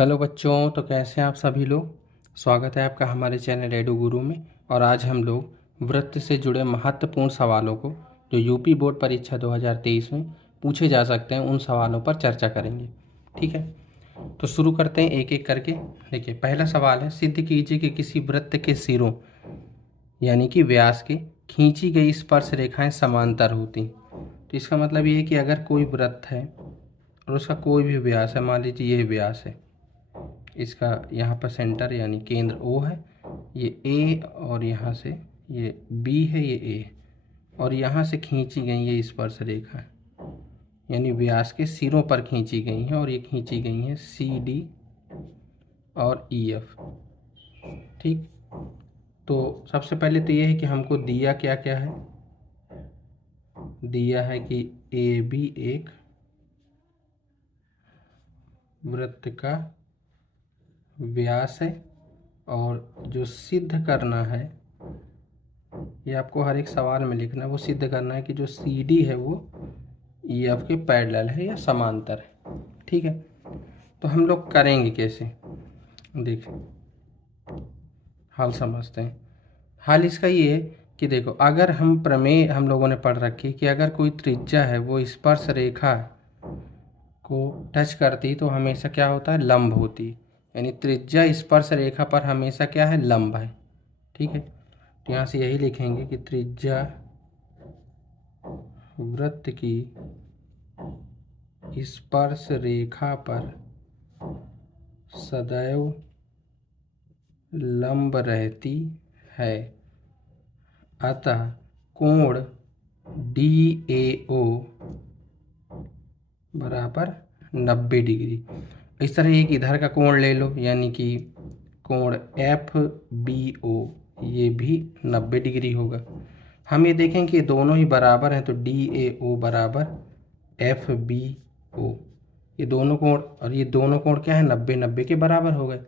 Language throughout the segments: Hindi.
हेलो बच्चों, तो कैसे हैं आप सभी लोग। स्वागत है आपका हमारे चैनल एडू गुरु में। और आज हम लोग वृत्त से जुड़े महत्वपूर्ण सवालों को जो यूपी बोर्ड परीक्षा 2023 में पूछे जा सकते हैं उन सवालों पर चर्चा करेंगे। ठीक है, तो शुरू करते हैं एक एक करके। देखिए, पहला सवाल है, सिद्ध कीजिए कि किसी वृत्त के सिरों यानी कि व्यास के खींची गई स्पर्श रेखाएं समांतर होती। तो इसका मतलब ये है कि अगर कोई वृत्त है और उसका कोई भी व्यास है, मान लीजिए ये व्यास है, इसका यहाँ पर सेंटर यानी केंद्र O है, ये A और यहाँ से ये B है, ये A, और यहाँ से खींची गई ये स्पर्श रेखा यानी व्यास के सिरों पर खींची गई हैं, और ये खींची गई हैं CD और EF। ठीक, तो सबसे पहले तो ये है कि हमको दिया क्या क्या है। दिया है कि AB एक वृत्त का व्यास है, और जो सिद्ध करना है, ये आपको हर एक सवाल में लिखना है, वो सिद्ध करना है कि जो CD है वो EF के पैरेलल है या समांतर है। ठीक है, तो हम लोग करेंगे कैसे, देखिए हल समझते हैं। हल इसका ये है कि देखो, अगर हम प्रमेय हम लोगों ने पढ़ रखी कि अगर कोई त्रिज्या है वो स्पर्श रेखा को टच करती तो हमेशा क्या होता है, लंब होती, यानी त्रिज्या स्पर्श रेखा पर हमेशा क्या है, लंब है। ठीक है, तो यहाँ से यही लिखेंगे कि त्रिज्या वृत्त की स्पर्श रेखा पर सदैव लंब रहती है, अतः कोण DAO बराबर 90 डिग्री। इस तरह एक इधर का कोण ले लो, यानी कि कोण FBO, ये भी 90 डिग्री होगा। हम ये देखें कि दोनों ही बराबर हैं, तो DAO बराबर FBO, ये दोनों कोण और ये दोनों कोण क्या है, 90-90 के बराबर हो गए।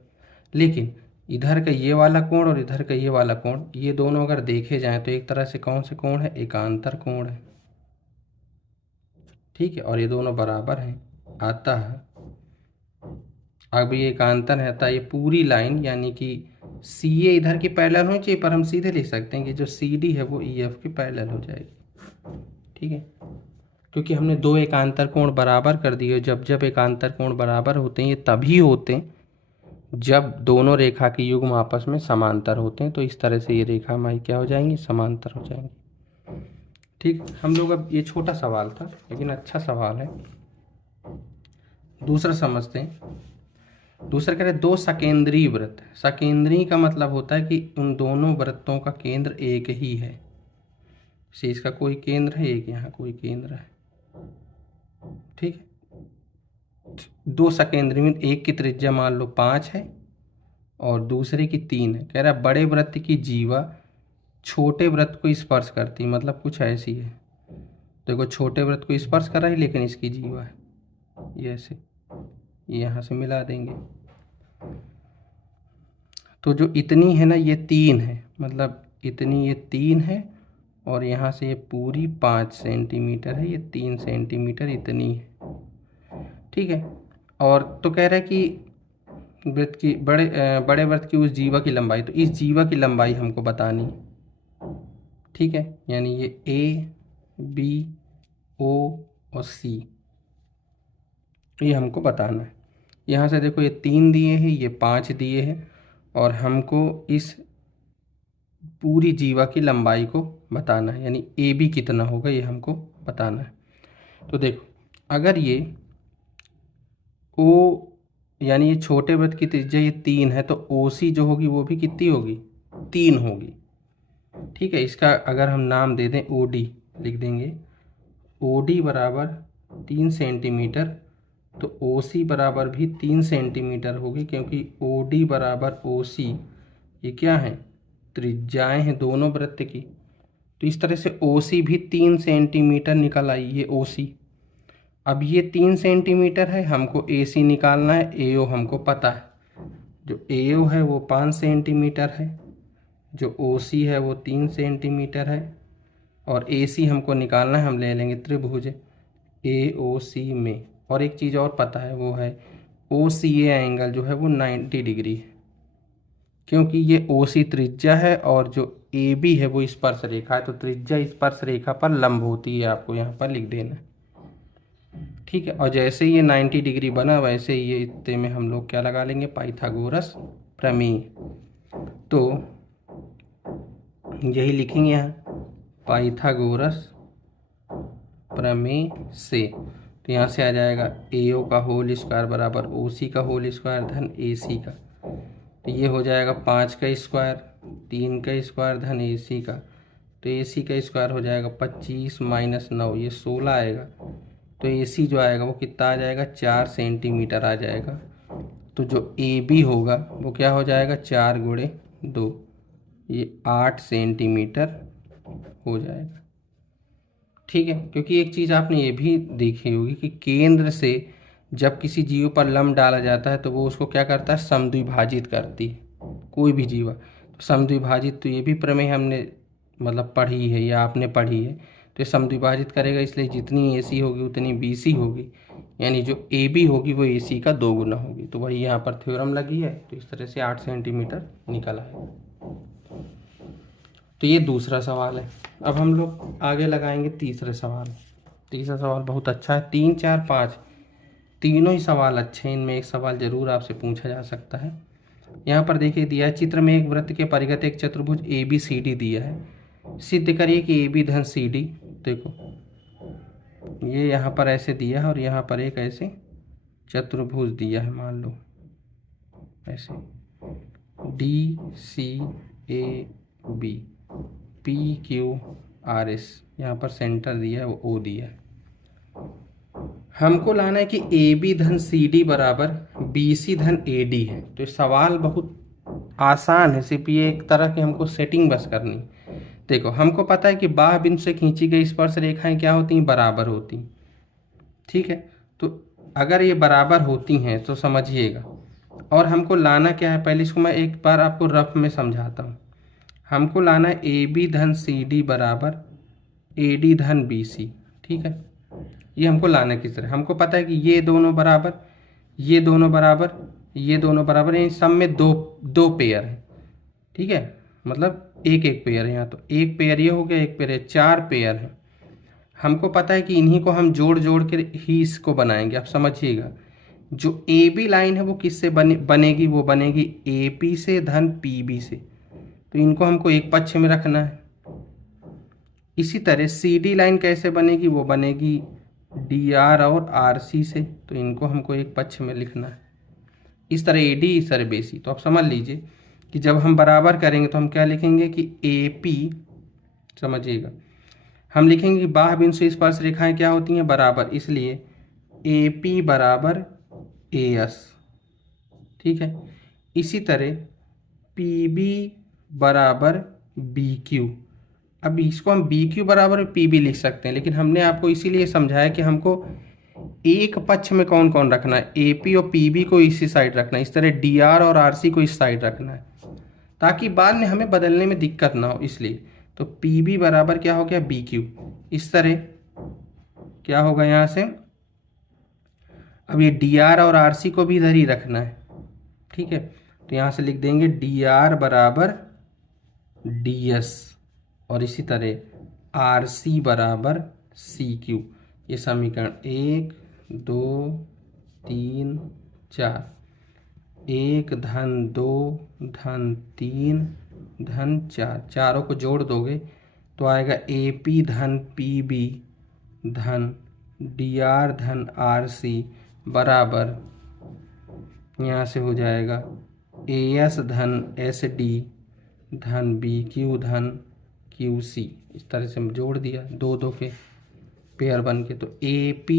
लेकिन इधर का ये वाला कोण और इधर का ये वाला कोण, ये दोनों अगर देखे जाएं तो एक तरह से कौन से कोण है, एकांतर कोण है। ठीक है, और ये दोनों बराबर हैं, अतः अब ये एकांतर है, अतः ये पूरी लाइन यानी कि CA इधर की पैरेलल होनी चाहिए, पर हम सीधे लिख सकते हैं कि जो CD है वो EF की पैरेलल हो जाएगी। ठीक है, क्योंकि हमने दो एकांतर कोण बराबर कर दिए। जब जब एकांतर कोण बराबर होते हैं ये तभी होते हैं जब दोनों रेखा के युग्म आपस में समांतर होते हैं। तो इस तरह से ये रेखा हमारी क्या हो जाएंगी, समांतर हो जाएंगी। ठीक, हम लोग अब ये छोटा सवाल था लेकिन अच्छा सवाल है। दूसरा समझते हैं। दूसरा कह रहे दो सकेंद्रीय वृत्त। सकेंद्रीय का मतलब होता है कि उन दोनों वृत्तों का केंद्र एक ही है। से इसका कोई केंद्र है, एक यहाँ कोई केंद्र है। ठीक है, दो सकेंद्रीय में एक की त्रिज्या मान लो 5 है और दूसरे की 3 है। कह रहा है बड़े वृत्त की जीवा छोटे वृत्त को स्पर्श करती, मतलब कुछ ऐसी है। देखो, छोटे वृत्त को स्पर्श कर रहा है लेकिन इसकी जीवा है ये ऐसे, ये यहाँ से मिला देंगे। तो जो इतनी है ना, ये 3 है, मतलब इतनी ये 3 है, और यहाँ से ये पूरी 5 सेंटीमीटर है, ये 3 सेंटीमीटर इतनी है। ठीक है, और तो कह रहा है कि वृत्त की बड़े वृत्त की उस जीवा की लंबाई, तो इस जीवा की लंबाई हमको बतानी। ठीक है, यानी ये A B O और C, ये हमको बताना है। यहाँ से देखो, ये 3 दिए हैं, ये 5 दिए हैं, और हमको इस पूरी जीवा की लंबाई को बताना है, यानी AB कितना होगा ये हमको बताना है। तो देखो, अगर ये O यानी ये छोटे वृत्त की त्रिज्या ये 3 है, तो OC जो होगी वो भी कितनी होगी, 3 होगी। ठीक है, इसका अगर हम नाम दे दें OD, लिख देंगे OD बराबर 3 सेंटीमीटर, तो OC बराबर भी 3 सेंटीमीटर होगी, क्योंकि OD बराबर OC ये क्या है, त्रिज्याएं हैं दोनों वृत्त की। तो इस तरह से OC भी 3 सेंटीमीटर निकल आई, ये OC। अब ये 3 सेंटीमीटर है, हमको AC निकालना है। AO हमको पता है, जो AO है वो 5 सेंटीमीटर है, जो OC है वो 3 सेंटीमीटर है, और AC हमको निकालना है। हम ले लेंगे त्रिभुज AOC में। और एक चीज़ और पता है, वो है OCA एंगल जो है वो 90 डिग्री है, क्योंकि ये OC त्रिज्या है और जो AB है वो स्पर्श रेखा है, तो त्रिज्या स्पर्श रेखा पर लंब होती है, आपको यहाँ पर लिख देना है। ठीक है, और जैसे ये 90 डिग्री बना वैसे ये इतने में हम लोग क्या लगा लेंगे, पाइथागोरस प्रमेय। तो यही लिखेंगे यहाँ, पाइथागोरस प्रमेय से। तो यहाँ से आ जाएगा AO का होल स्क्वायर बराबर OC का होल स्क्वायर धन AC का। तो ये हो जाएगा 5 का स्क्वायर, 3 का स्क्वायर धन AC का। तो AC का स्क्वायर हो जाएगा 25 माइनस 9, ये 16 आएगा। तो AC जो आएगा वो कितना आ जाएगा, 4 सेंटीमीटर आ जाएगा। तो जो AB होगा वो क्या हो जाएगा, 4 गुणे 2, ये 8 सेंटीमीटर हो जाएगा। ठीक है, क्योंकि एक चीज़ आपने ये भी देखी होगी कि केंद्र से जब किसी जीव पर लंब डाला जाता है तो वो उसको क्या करता है, समद्विभाजित करती है, कोई भी जीव। तो समद्विभाजित, तो ये भी प्रमेय हमने मतलब पढ़ी है या आपने पढ़ी है। तो ये समद्विभाजित करेगा, इसलिए जितनी AC होगी उतनी BC होगी, यानी जो AB होगी वो AC का 2 गुना होगी। तो वही यहाँ पर थ्योरम लगी है, तो इस तरह से 8 सेंटीमीटर निकल आएगा। तो ये दूसरा सवाल है। अब हम लोग आगे लगाएंगे तीसरे सवाल। तीसरा सवाल बहुत अच्छा है, 3, 4, 5 तीनों ही सवाल अच्छे हैं, इनमें एक सवाल जरूर आपसे पूछा जा सकता है। यहाँ पर देखिए दिया है, चित्र में एक वृत्त के परिगत एक चतुर्भुज ABCD दिया है, सिद्ध करिए कि AB धन CD। देखो ये यहाँ पर ऐसे दिया है और यहाँ पर एक ऐसे चतुर्भुज दिया है, मान लो ऐसे DCAB PQRS, यहाँ पर सेंटर दिया है वो O दिया है। हमको लाना है कि AB धन CD बराबर BC धन AD है। तो सवाल बहुत आसान है, सिर्फ ये एक तरह की हमको सेटिंग बस करनी। देखो हमको पता है कि बाह्य बिंदु से खींची गई स्पर्श रेखाएं क्या होती हैं, बराबर होती हैं। ठीक है, तो अगर ये बराबर होती हैं तो समझिएगा। और हमको लाना क्या है, पहले इसको मैं एक बार आपको रफ में समझाता हूँ। हमको लाना है AB धन CD बराबर AD धन BC। ठीक है, ये हमको लाना किस तरह, हमको पता है कि ये दोनों बराबर, ये दोनों बराबर, ये दोनों बराबर, इन सब में दो पेयर है। ठीक है, मतलब एक एक पेयर है यहाँ, तो एक पेयर ये हो गया, एक पेयर है, 4 पेयर है। हमको पता है कि इन्हीं को हम जोड़ जोड़ के ही इसको बनाएंगे। आप समझिएगा, जो AB लाइन है वो किससे बनेगी, वो बनेगी AP से धन PB से। तो इनको हमको एक पक्ष में रखना है। इसी तरह CD लाइन कैसे बनेगी, वो बनेगी DR और RC से, तो इनको हमको एक पक्ष में लिखना है। इस तरह AD, इस तरह BC। तो आप समझ लीजिए कि जब हम बराबर करेंगे तो हम क्या लिखेंगे कि AP, समझिएगा, हम लिखेंगे कि बाह्य बिंदु से स्पर्श रेखाएं क्या होती हैं, बराबर, इसलिए AP बराबर AS। ठीक है, इसी तरह PB बराबर BQ। अब इसको हम BQ बराबर PB लिख सकते हैं, लेकिन हमने आपको इसीलिए समझाया कि हमको एक पक्ष में कौन कौन रखना है, AP और PB को इसी साइड रखना है, इस तरह DR और RC को इस साइड रखना है, ताकि बाद में हमें बदलने में दिक्कत ना हो। इसलिए तो PB बराबर क्या हो गया, BQ। इस तरह क्या होगा यहाँ से, अब ये DR और RC को भी इधर ही रखना है। ठीक है, तो यहाँ से लिख देंगे DR बराबर DS, और इसी तरह RC बराबर CQ। ये समीकरण 1, 2, 3, 4, 1 धन 2 धन 3 धन 4, चारों को जोड़ दोगे तो आएगा AP धन PB धन DR धन RC बराबर, यहाँ से हो जाएगा AS धन SD धन BQ धन QC। इस तरह से हम जोड़ दिया, दो दो के पेयर बन के। तो AP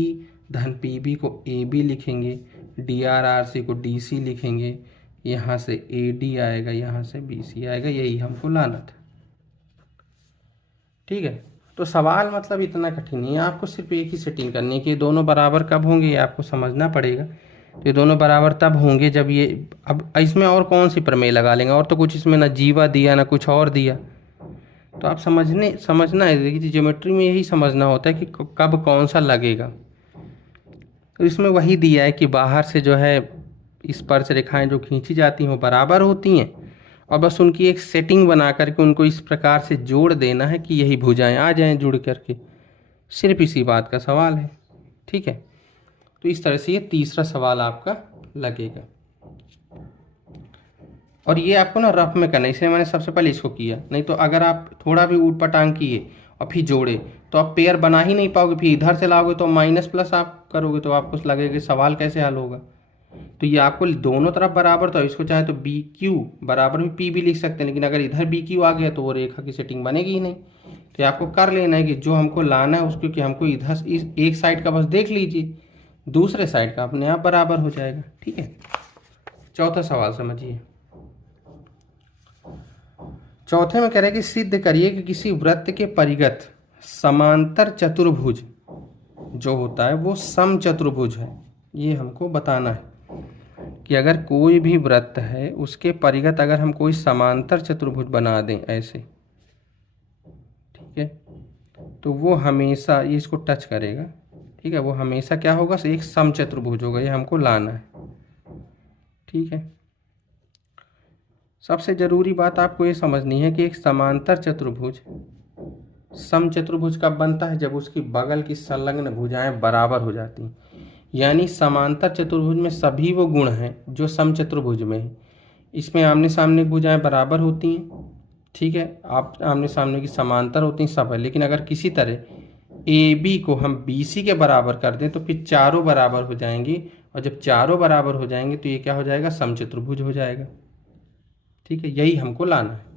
धन PB को AB लिखेंगे, DR RC को DC लिखेंगे, यहाँ से AD आएगा, यहाँ से BC आएगा। यही हमको लाना था। ठीक है, तो सवाल मतलब इतना कठिन नहीं है, आपको सिर्फ एक ही सेटिंग करनी है कि दोनों बराबर कब होंगे, ये आपको समझना पड़ेगा। तो ये दोनों बराबर तब होंगे जब ये, अब इसमें और कौन सी प्रमेय लगा लेंगे, और तो कुछ इसमें ना जीवा दिया ना कुछ और दिया। तो आप समझना है, देखिए ज्योमेट्री में यही समझना होता है कि कब कौन सा लगेगा। तो इसमें वही दिया है कि बाहर से जो है स्पर्श रेखाएं जो खींची जाती हैं वो बराबर होती हैं, और बस उनकी एक सेटिंग बना करके उनको इस प्रकार से जोड़ देना है कि यही भुजाएं आ जाएं जुड़ करके। सिर्फ इसी बात का सवाल है, ठीक है। तो इस तरह से ये तीसरा सवाल आपका लगेगा, और ये आपको ना रफ में करना है, इसलिए मैंने सबसे पहले इसको किया। नहीं तो अगर आप थोड़ा भी ऊट पटांग किए और फिर जोड़े तो आप पेयर बना ही नहीं पाओगे, फिर इधर से लाओगे तो माइनस प्लस आप करोगे तो आपको लगेगा कि सवाल कैसे हल होगा। तो ये आपको दोनों तरफ बराबर, तो इसको चाहे तो बी क्यू बराबर में पी भी लिख सकते हैं, लेकिन अगर इधर बी क्यू आ गया तो वो रेखा की सेटिंग बनेगी ही नहीं। तो ये आपको कर लेना है कि जो हमको लाना है उसको, कि हमको इधर इस एक साइड का बस देख लीजिए, दूसरे साइड का अपने आप बराबर हो जाएगा, ठीक है। चौथा सवाल समझिए। चौथे में कह रहे हैं कि सिद्ध करिए कि किसी वृत्त के परिगत समांतर चतुर्भुज जो होता है वो समचतुर्भुज है। ये हमको बताना है कि अगर कोई भी वृत्त है उसके परिगत अगर हम कोई समांतर चतुर्भुज बना दें ऐसे, ठीक है, तो वो हमेशा ये इसको टच करेगा, ठीक है, वो हमेशा क्या होगा, एक समचतुर्भुज होगा। ये हमको लाना है, ठीक है। सबसे ज़रूरी बात आपको ये समझनी है कि एक समांतर चतुर्भुज समचतुर्भुज कब बनता है, जब उसकी बगल की संलग्न भुजाएं बराबर हो जाती हैं। यानी समांतर चतुर्भुज में सभी वो गुण हैं जो समचतुर्भुज में हैं। इसमें आमने सामने भुजाएं बराबर होती हैं, ठीक है, आप आमने सामने की समांतर होती हैं, सब है। लेकिन अगर किसी तरह ए बी को हम बी सी के बराबर कर दें तो फिर चारों बराबर हो जाएंगी, और जब चारों बराबर हो जाएंगे तो ये क्या हो जाएगा, समचतुर्भुज हो जाएगा, ठीक है। यही हमको लाना है।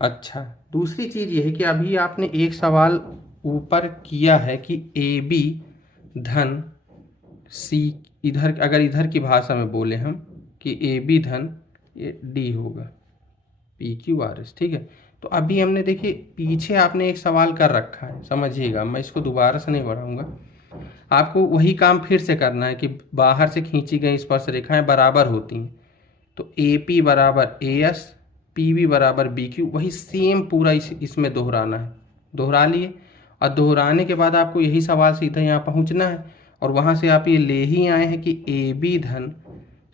अच्छा, दूसरी चीज़ ये है कि अभी आपने एक सवाल ऊपर किया है कि ए बी धन सी, इधर अगर इधर की भाषा में बोले हम कि ए बी धन ये डी होगा पी क्यू आर एस, ठीक है। तो अभी हमने देखिए पीछे आपने एक सवाल कर रखा है, समझिएगा, मैं इसको दोबारा से नहीं बढ़ाऊंगा। आपको वही काम फिर से करना है कि बाहर से खींची गई स्पर्श रेखाएं बराबर होती हैं, तो ए पी बराबर ए एस, पी बी बराबर बी क्यू, वही सेम पूरा इसमें दोहराना है। दोहरा लिए, और दोहराने के बाद आपको यही सवाल सीधा यहाँ पहुँचना है, और वहाँ से आप ये ले ही आए हैं कि ए बी धन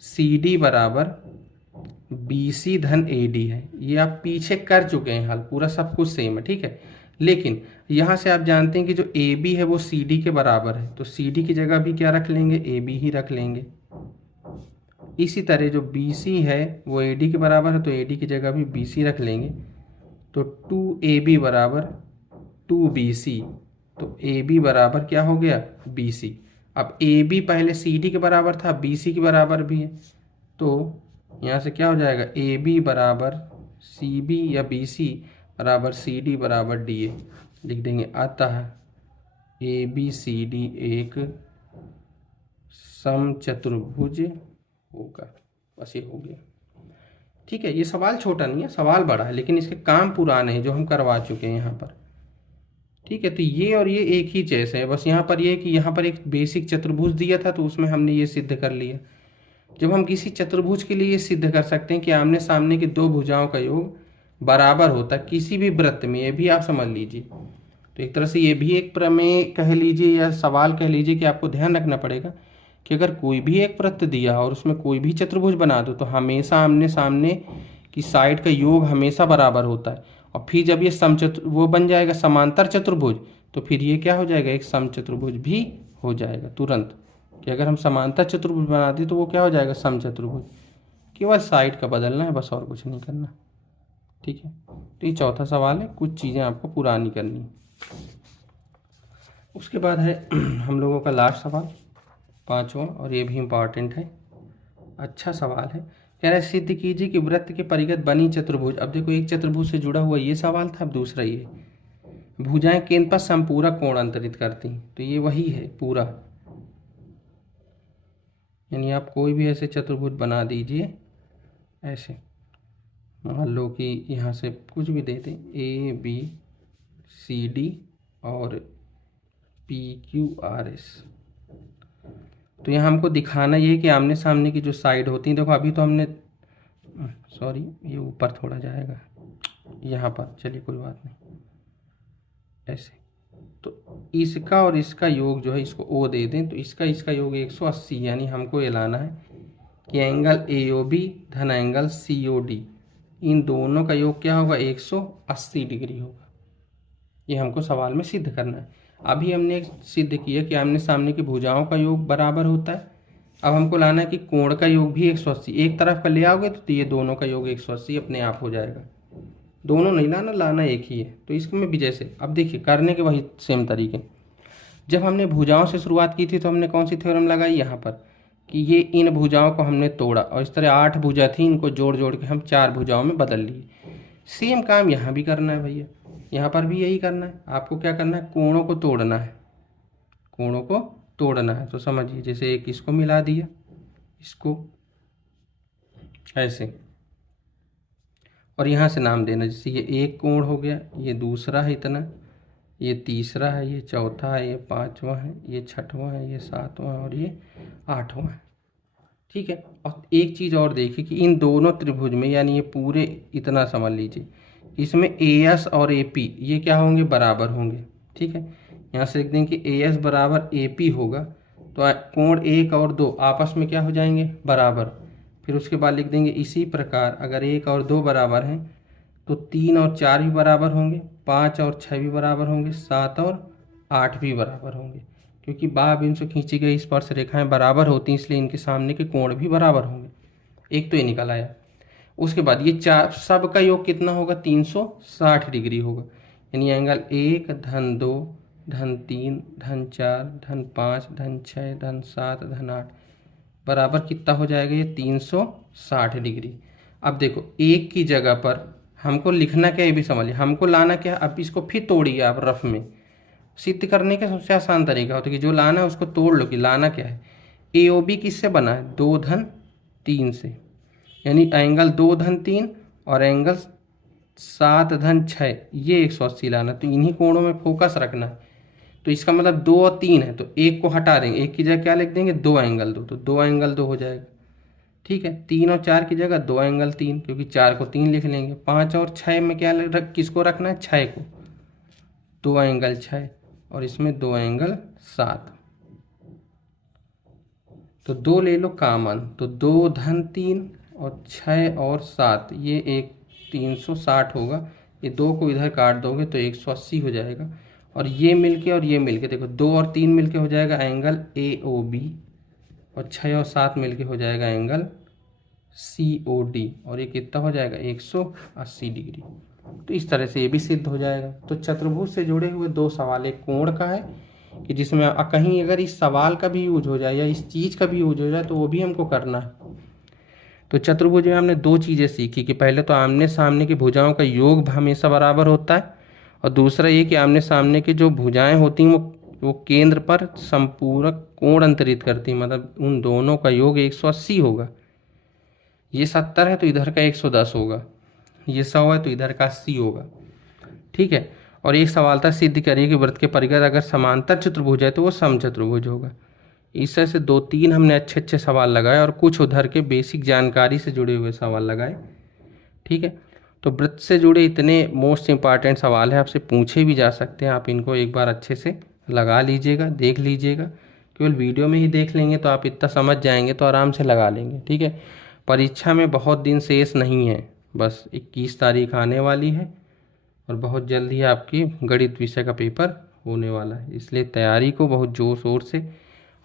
सी डी बराबर बी सी धन ए डी है। ये आप पीछे कर चुके हैं हल, पूरा सब कुछ सेम है, ठीक है। लेकिन यहाँ से आप जानते हैं कि जो ए बी है वो सी डी के बराबर है, तो सी डी की जगह भी क्या रख लेंगे, ए बी ही रख लेंगे। इसी तरह जो बी सी है वो ए डी के बराबर है, तो ए डी की जगह भी बी सी रख लेंगे। तो 2AB बराबर 2BC, तो AB बराबर क्या हो गया, BC। अब AB पहले CD के बराबर था, BC के बराबर भी है, तो यहाँ से क्या हो जाएगा, AB बराबर CB या BC बराबर CD बराबर DA लिख देंगे। अतः ABCD एक समचतुर्भुज होगा। बस ये हो गया, ठीक है। ये सवाल छोटा नहीं है, सवाल बड़ा है, लेकिन इसके काम पुराने हैं जो हम करवा चुके हैं यहाँ पर, ठीक है। तो ये और ये एक ही जैसे है, बस यहाँ पर ये है कि यहाँ पर एक बेसिक चतुर्भुज दिया था तो उसमें हमने ये सिद्ध कर लिया। जब हम किसी चतुर्भुज के लिए ये सिद्ध कर सकते हैं कि आमने सामने की दो भुजाओं का योग बराबर होता है किसी भी वृत्त में, ये भी आप समझ लीजिए। तो एक तरह से ये भी एक प्रमेय कह लीजिए या सवाल कह लीजिए कि आपको ध्यान रखना पड़ेगा कि अगर कोई भी एक वृत्त दिया और उसमें कोई भी चतुर्भुज बना दो तो हमेशा आमने सामने की साइड का योग हमेशा बराबर होता है। और फिर जब ये वो बन जाएगा समांतर चतुर्भुज, तो फिर ये क्या हो जाएगा, एक समचतुर्भुज भी हो जाएगा तुरंत। कि अगर हम समांतर चतुर्भुज बना दें तो वो क्या हो जाएगा, समचतुर्भुज। केवल साइड का बदलना है, बस और कुछ नहीं करना, ठीक है। तो ये चौथा सवाल है, कुछ चीज़ें आपको पुरानी करनी है। उसके बाद है हम लोगों का लास्ट सवाल, पांचवा, और ये भी इम्पॉर्टेंट है, अच्छा सवाल है। कह रहा है सिद्ध कीजिए कि वृत्त के परिगत बनी चतुर्भुज। अब देखो एक चतुर्भुज से जुड़ा हुआ ये सवाल था, अब दूसरा ये, भुजाएं केंद्र पर संपूरक कोण अंतरित करती, तो ये वही है पूरा। यानी आप कोई भी ऐसे चतुर्भुज बना दीजिए, ऐसे मान लो कि यहाँ से कुछ भी दे दें, ए बी सी डी और पी क्यू आर एस। तो यहाँ हमको दिखाना ये है कि आमने सामने की जो साइड होती है, देखो अभी तो हमने, सॉरी ये ऊपर थोड़ा जाएगा यहाँ पर, चलिए कोई बात नहीं, ऐसे। तो इसका और इसका योग जो है इसको ओ दे दें, तो इसका योग 180, यानी हमको ये लाना है कि एंगल AOB धन एंगल COD, इन दोनों का योग क्या होगा, 180 डिग्री होगा। ये हमको सवाल में सिद्ध करना है। अभी हमने सिद्ध किया कि आमने सामने की भुजाओं का योग बराबर होता है। अब हमको लाना है कि कोण का योग भी 180, एक तरफ का ले आओगे तो ये दोनों का योग 180 अपने आप हो जाएगा। दोनों नहीं लाना एक ही है। तो इसमें भी जैसे अब देखिए करने के वही सेम तरीके। जब हमने भुजाओं से शुरुआत की थी तो हमने कौन सी थ्योरम लगाई यहाँ पर कि ये इन भुजाओं को हमने तोड़ा और इस तरह 8 भुजा थी, इनको जोड़ जोड़ के हम 4 भुजाओं में बदल लिए। सेम काम यहाँ भी करना है भैया, यहाँ पर भी यही करना है। आपको क्या करना है, कोणों को तोड़ना है, कोणों को तोड़ना है। तो समझिए जैसे एक इसको मिला दिया, इसको ऐसे, और यहाँ से नाम देना, जैसे ये एक कोण हो गया, ये दूसरा है इतना, ये तीसरा है, ये चौथा है, ये पांचवा है, ये छठवां है, ये सातवां है और ये आठवां है। ठीक है। और एक चीज़ और देखिए कि इन दोनों त्रिभुज में, यानी ये पूरे इतना समझ लीजिए, इसमें AS और AP ये क्या होंगे, बराबर होंगे। ठीक है। यहाँ से लिख देंगे कि AS बराबर AP होगा, तो कोण 1 और 2 आपस में क्या हो जाएंगे, बराबर। फिर उसके बाद लिख देंगे इसी प्रकार अगर 1 और 2 बराबर हैं तो 3 और 4 भी बराबर होंगे, 5 और 6 भी बराबर होंगे, 7 और 8 भी बराबर होंगे। क्योंकि बाह्य बिंदु से खींची गई स्पर्श रेखाएं बराबर होती हैं, इसलिए इनके सामने के कोण भी बराबर होंगे। एक तो ये निकल आया। उसके बाद ये चार सब का योग कितना होगा, 360 डिग्री होगा। यानी एंगल 1 धन 2 धन 3 धन 4 धन 5 धन 6 धन 7 धन 8 बराबर कितना हो जाएगा, ये 360 डिग्री। अब देखो एक की जगह पर हमको लिखना क्या, ये भी समझिए, हमको लाना क्या है। अब इसको फिर तोड़िए आप रफ में। सिद्ध करने का सबसे आसान तरीका होता है कि जो लाना है उसको तोड़ लो कि लाना क्या है। AOB किससे बना है, 2 धन 3 से, यानी एंगल 2 धन 3 और एंगल 7 धन 6, ये 180 लाना। तो इन्हीं कोणों में फोकस रखना है। तो इसका मतलब 2 और 3 है, तो एक को हटा देंगे, एक की जगह क्या लिख देंगे, 2 एंगल 2, तो 2 एंगल 2 हो जाएगा। ठीक है। 3 और 4 की जगह 2 एंगल 3, क्योंकि 4 को 3 लिख लेंगे। 5 और 6 में क्या किसको रखना है, 6 को, 2 एंगल 6 और इसमें 2 एंगल 7। तो 2 ले लो कामन, तो 2 धन 3 और 6 और 7, ये एक 360 होगा। ये 2 को इधर काट दोगे तो 180 हो जाएगा। और ये मिलके और ये मिलके देखो 2 और 3 मिलके हो जाएगा एंगल AOB, और 6 और 7 मिलके हो जाएगा एंगल COD, और ये कितना हो जाएगा, 180 डिग्री। तो इस तरह से ये भी सिद्ध हो जाएगा। तो चतुर्भुज से जुड़े हुए 2 सवाल, एक कोण का है कि जिसमें कहीं अगर इस सवाल का भी यूज हो जाए या इस चीज़ का भी यूज हो जाए तो वो भी हमको करना है। तो चतुर्भुज में हमने 2 चीज़ें सीखी कि पहले तो आमने सामने की भुजाओं का योग हमेशा बराबर होता है, और दूसरा ये कि आमने सामने की जो भुजाएं होती हैं वो केंद्र पर संपूरक कोण अंतरित करती हैं, मतलब उन दोनों का योग 180 होगा। ये 70 है तो इधर का 110 होगा, ये 100 है तो इधर का 80 होगा। ठीक है। और एक सवाल था, सिद्ध करिए कि वृत्त के परिघ अगर समांतर चतुर्भुज है तो वो समचतुर्भुज होगा। इस तरह से 2-3 हमने अच्छे अच्छे सवाल लगाए और कुछ उधर के बेसिक जानकारी से जुड़े हुए सवाल लगाए। ठीक है। तो वृत्त से जुड़े इतने मोस्ट इंपॉर्टेंट सवाल है, आपसे पूछे भी जा सकते हैं। आप इनको एक बार अच्छे से लगा लीजिएगा, देख लीजिएगा। केवल वीडियो में ही देख लेंगे तो आप इतना समझ जाएंगे तो आराम से लगा लेंगे। ठीक है। परीक्षा में बहुत दिन शेष नहीं है, बस 21 तारीख आने वाली है और बहुत जल्द ही आपकी गणित विषय का पेपर होने वाला है। इसलिए तैयारी को बहुत ज़ोर शोर से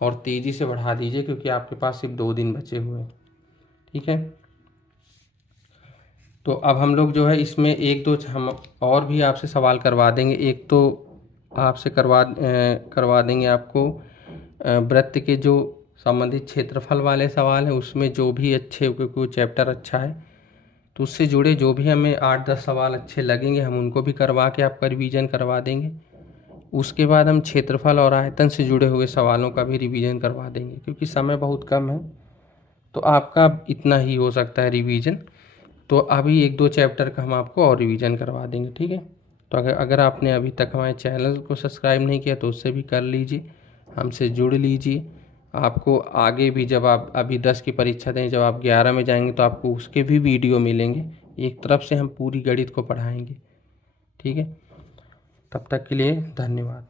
और तेज़ी से बढ़ा दीजिए, क्योंकि आपके पास सिर्फ 2 दिन बचे हुए हैं। ठीक है। तो अब हम लोग जो है इसमें 1-2 हम और भी आपसे सवाल करवा देंगे। एक तो आपसे करवा देंगे आपको वृत्त के जो संबंधित क्षेत्रफल वाले सवाल हैं, उसमें जो भी अच्छे, क्योंकि चैप्टर अच्छा है तो उससे जुड़े जो भी हमें 8-10 सवाल अच्छे लगेंगे हम उनको भी करवा के आपका रिवीजन करवा देंगे। उसके बाद हम क्षेत्रफल और आयतन से जुड़े हुए सवालों का भी रिवीजन करवा देंगे, क्योंकि समय बहुत कम है तो आपका इतना ही हो सकता है रिवीजन। तो अभी 1-2 चैप्टर का हम आपको और रिवीजन करवा देंगे। ठीक है। तो अगर आपने अभी तक हमारे चैनल को सब्सक्राइब नहीं किया तो उससे भी कर लीजिए, हमसे जुड़ लीजिए। आपको आगे भी जब आप अभी 10 की परीक्षा दें, जब आप 11 में जाएंगे तो आपको उसके भी वीडियो मिलेंगे। एक तरफ से हम पूरी गणित को पढ़ाएंगे। ठीक है। तब तक के लिए धन्यवाद।